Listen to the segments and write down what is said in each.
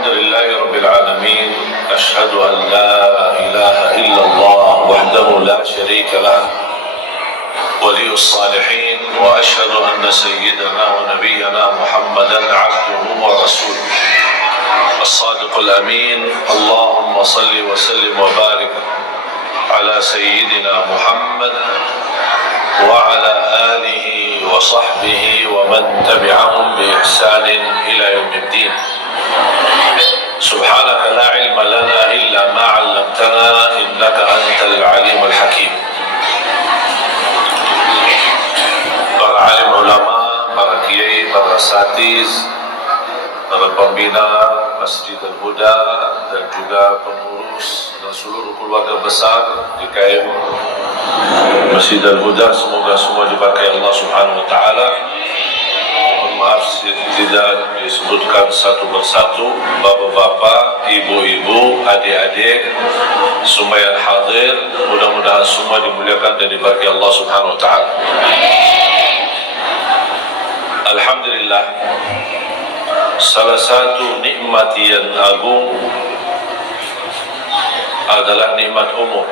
الحمد لله رب العالمين أشهد أن لا إله إلا الله وحده لا شريك له ولي الصالحين وأشهد أن سيدنا ونبينا محمدا عبده ورسوله الصادق الأمين اللهم صل وسلم وبارك على سيدنا محمد وعلى آله وصحبه ومن تبعهم بإحسان إلى يوم الدين. سبحانك لا علم لنا إلا ما علمتنا إنك أنت العليم الحكيم. Para alim ulama, para kiai, para asatiz, para pembina Masjid Al-Huda dan juga pengurus dan seluruh keluarga besar di KM Masjid Al-Huda, semoga semua diberkahi Allah Subhanahu wa taala. Maaf tidak disebutkan satu persatu, bapak-bapak, ibu-ibu, adik-adik, semua yang hadir, mudah-mudahan semua dimuliakan dan diberkahi Allah Subhanahu wa taala. Alhamdulillah, salah satu nikmat yang agung adalah nikmat umur.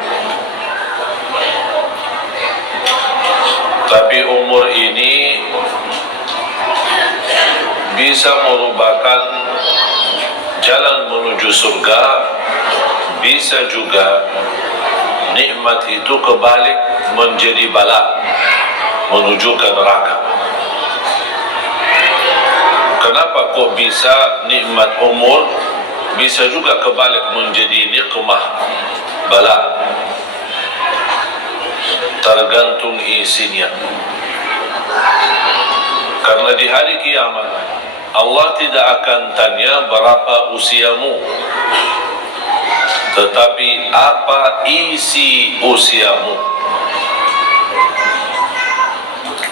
Tapi umur ini bisa merupakan jalan menuju surga, bisa juga nikmat itu kebalik menjadi bala menuju ke neraka. Kenapa kok bisa nikmat umur bisa juga kebalik menjadi nikmah bala? Tergantung isinya. Karena di hari kiamat Allah tidak akan tanya berapa usiamu, tetapi apa isi usiamu.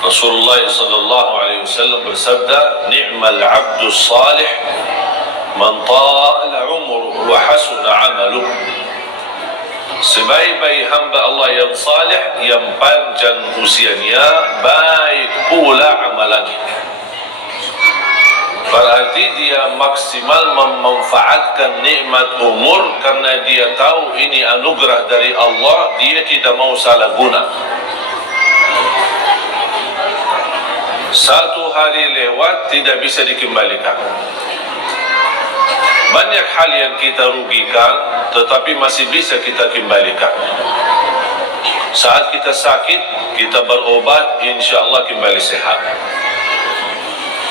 Rasulullah sallallahu alaihi wasallam bersabda, "Ni'mal 'abdu salih man ta'ala 'umruhu wa hasuna 'amaluhu." Sebaik-baik hamba Allah yang salih, yang panjang usianya, baik pula amalannya. Berarti dia maksimal memanfaatkan nikmat umur karena dia tahu ini anugerah dari Allah, dia tidak mau salah guna. Satu hari lewat tidak bisa dikembalikan. Banyak hal yang kita rugikan tetapi masih bisa kita kembalikan. Saat kita sakit, kita berobat, insya-Allah kembali sehat.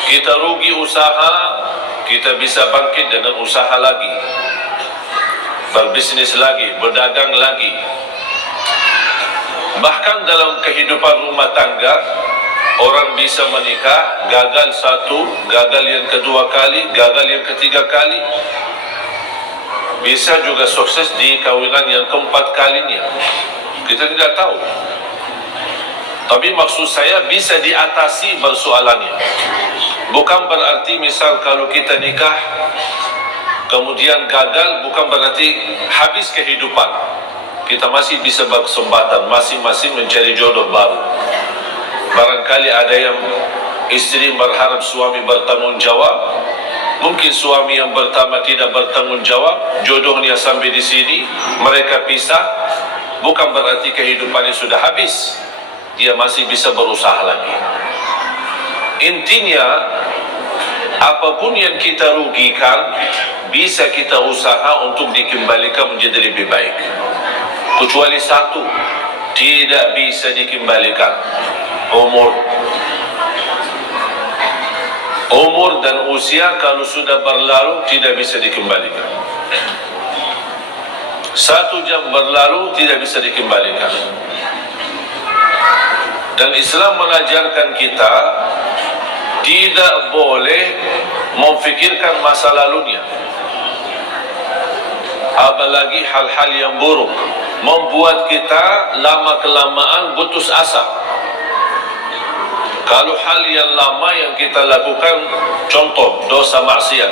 Kita rugi usaha, kita bisa bangkit dengan usaha lagi, berbisnis lagi, berdagang lagi. Bahkan dalam kehidupan rumah tangga, orang bisa menikah, gagal satu, gagal yang kedua kali, gagal yang ketiga kali. Bisa juga sukses di kawinan yang keempat kalinya. Kita tidak tahu. Tapi maksud saya bisa diatasi persoalannya. Bukan berarti misal kalau kita nikah kemudian gagal, bukan berarti habis kehidupan. Kita masih bisa berkesempatan masing-masing mencari jodoh baru. Barangkali ada yang istri berharap suami bertanggung jawab, mungkin suami yang pertama tidak bertanggung jawab, jodohnya sampai di sini, mereka pisah. Bukan berarti kehidupannya sudah habis, dia masih bisa berusaha lagi. Intinya, apapun yang kita rugikan, bisa kita usaha untuk dikembalikan menjadi lebih baik. Kecuali satu, tidak bisa dikembalikan. Umur dan usia kalau sudah berlalu tidak bisa dikembalikan. 1 jam berlalu tidak bisa dikembalikan. Dan Islam mengajarkan kita tidak boleh memfikirkan masa lalunya, apalagi hal-hal yang buruk, membuat kita lama-kelamaan putus asa. Kalau hal yang lama yang kita lakukan, contoh dosa maksiat,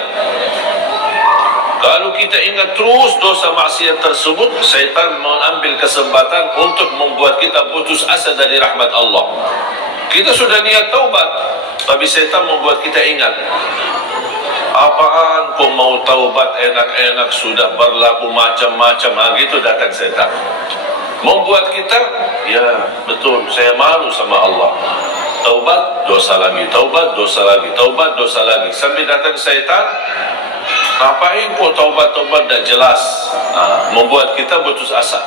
kalau kita ingat terus dosa maksiat tersebut, syaitan mengambil kesempatan untuk membuat kita putus asa dari rahmat Allah. Kita sudah niat taubat, tapi syaitan membuat kita ingat, apaan aku mau taubat enak-enak, sudah berlaku macam-macam. Gitu datang setan. Membuat kita, ya betul, saya malu sama Allah. Taubat, dosa lagi. Taubat, dosa lagi. Taubat, dosa lagi. Sambil datang setan, ngapain kok taubat-taubat dah jelas? Membuat kita putus asa.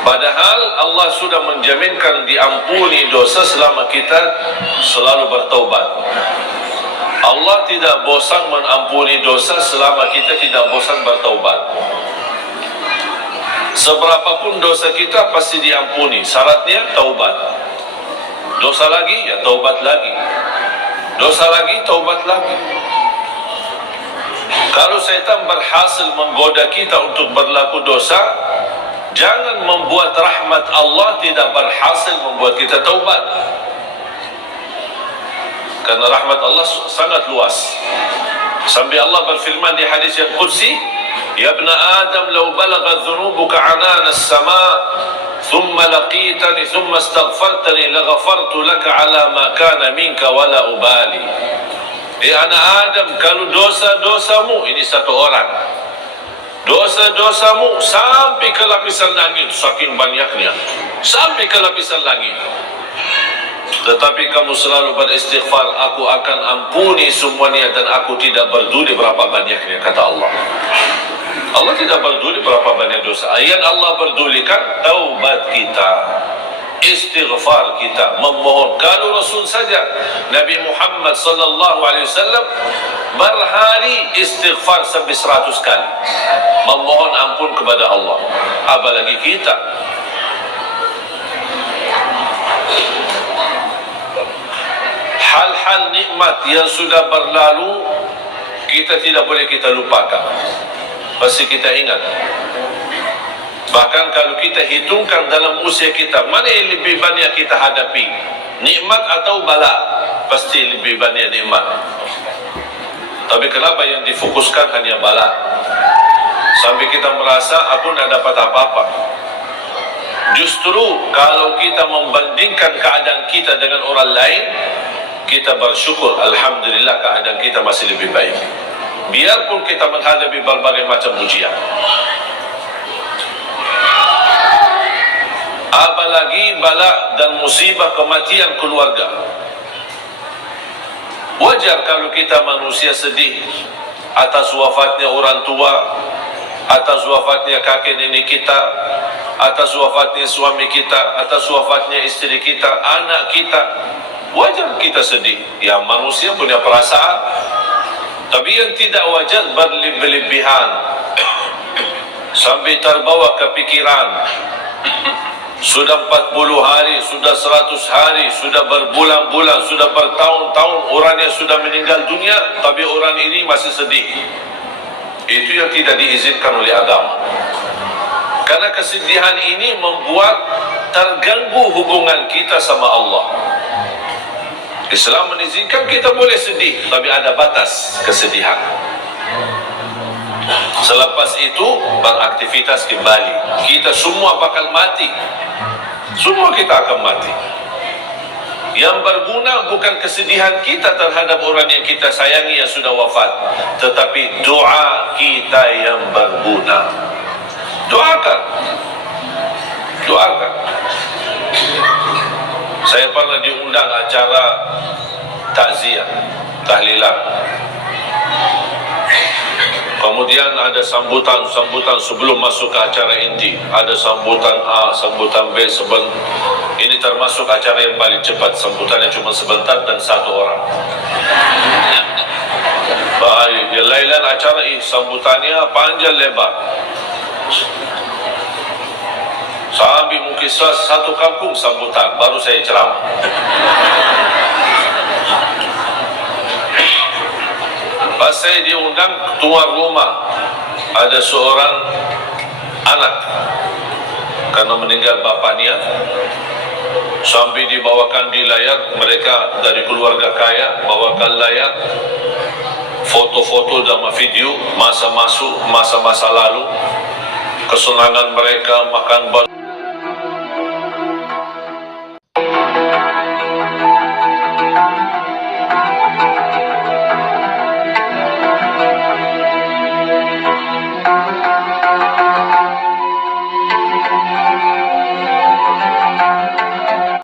Padahal Allah sudah menjaminkan diampuni dosa selama kita selalu bertaubat. Allah tidak bosan mengampuni dosa selama kita tidak bosan bertaubat. Seberapapun dosa kita pasti diampuni. Syaratnya taubat. Dosa lagi, ya taubat lagi. Dosa lagi, taubat lagi. Kalau syaitan berhasil menggoda kita untuk berlaku dosa, jangan membuat rahmat Allah tidak berhasil membuat kita taubat. Karena rahmat Allah sangat luas. Sampai Allah berfirman di hadis yang qudsi, "Ya ibn Adam, law balagha dhunubuka 'anana as-sama' thumma laqitani thumma astaghfartani laghafartu laka 'ala ma kana minka wa la ubali." Anak Adam, kalau dosa-dosamu, ini satu orang, dosa-dosamu sampai ke lapisan langit, saking banyaknya, sampai ke lapisan langit, tetapi kamu selalu beristighfar, aku akan ampuni semuanya dan aku tidak peduli berapa banyaknya, kata Allah. Allah tidak peduli berapa banyak dosa. Yang Allah pedulikan taubat kita, istighfar kita, memohon. Kalau Rasul saja, Nabi Muhammad sallallahu alaihi wasallam berhari istighfar sampai 100 kali, memohon ampun kepada Allah. Apalagi kita. Hal-hal nikmat yang sudah berlalu, kita tidak boleh kita lupakan. Pasti kita ingat. Bahkan kalau kita hitungkan dalam usia kita, mana yang lebih banyak kita hadapi, nikmat atau bala? Pasti lebih banyak nikmat. Tapi kenapa yang difokuskan hanya bala? Sampai kita merasa aku tidak dapat apa-apa. Justru kalau kita membandingkan keadaan kita dengan orang lain, kita bersyukur, alhamdulillah keadaan kita masih lebih baik. Biarpun kita menghadapi berbagai macam ujian. Apalagi bala dan musibah kematian keluarga. Wajar kalau kita manusia sedih atas wafatnya orang tua, atas wafatnya kakek nenek kita, atas wafatnya suami kita, atas wafatnya istri kita, anak kita. Wajar kita sedih. Yang manusia punya perasaan. Tapi yang tidak wajar berlebihan sampai terbawa kepikiran. Sudah 40 hari, sudah 100 hari, sudah berbulan-bulan, sudah bertahun-tahun orang yang sudah meninggal dunia, tapi orang ini masih sedih. Itu yang tidak diizinkan oleh agama. Karena kesedihan ini membuat terganggu hubungan kita sama Allah. Islam mengizinkan kita boleh sedih, tapi ada batas kesedihan. Selepas itu beraktivitas kembali. Kita semua bakal mati. Semua kita akan mati. Yang berguna bukan kesedihan kita terhadap orang yang kita sayangi yang sudah wafat, tetapi doa kita yang berguna. Doakan. Doakan. Saya pernah diundang acara takziah, tahlilan. Kemudian ada sambutan sebelum masuk ke acara inti. Ada sambutan A, sambutan B, ini termasuk acara yang paling cepat. Sambutannya cuma sebentar dan satu orang. Baik, yang lain acara sambutannya panjang lebar. Sampai mungkin satu kampung sambutan, baru saya ceramah. Pas saya diundang keluar rumah, ada seorang anak karena meninggal bapaknya, sampai dibawakan di layar, mereka dari keluarga kaya bawakan layar foto-foto dan video masa-masa lalu, kesenangan mereka makan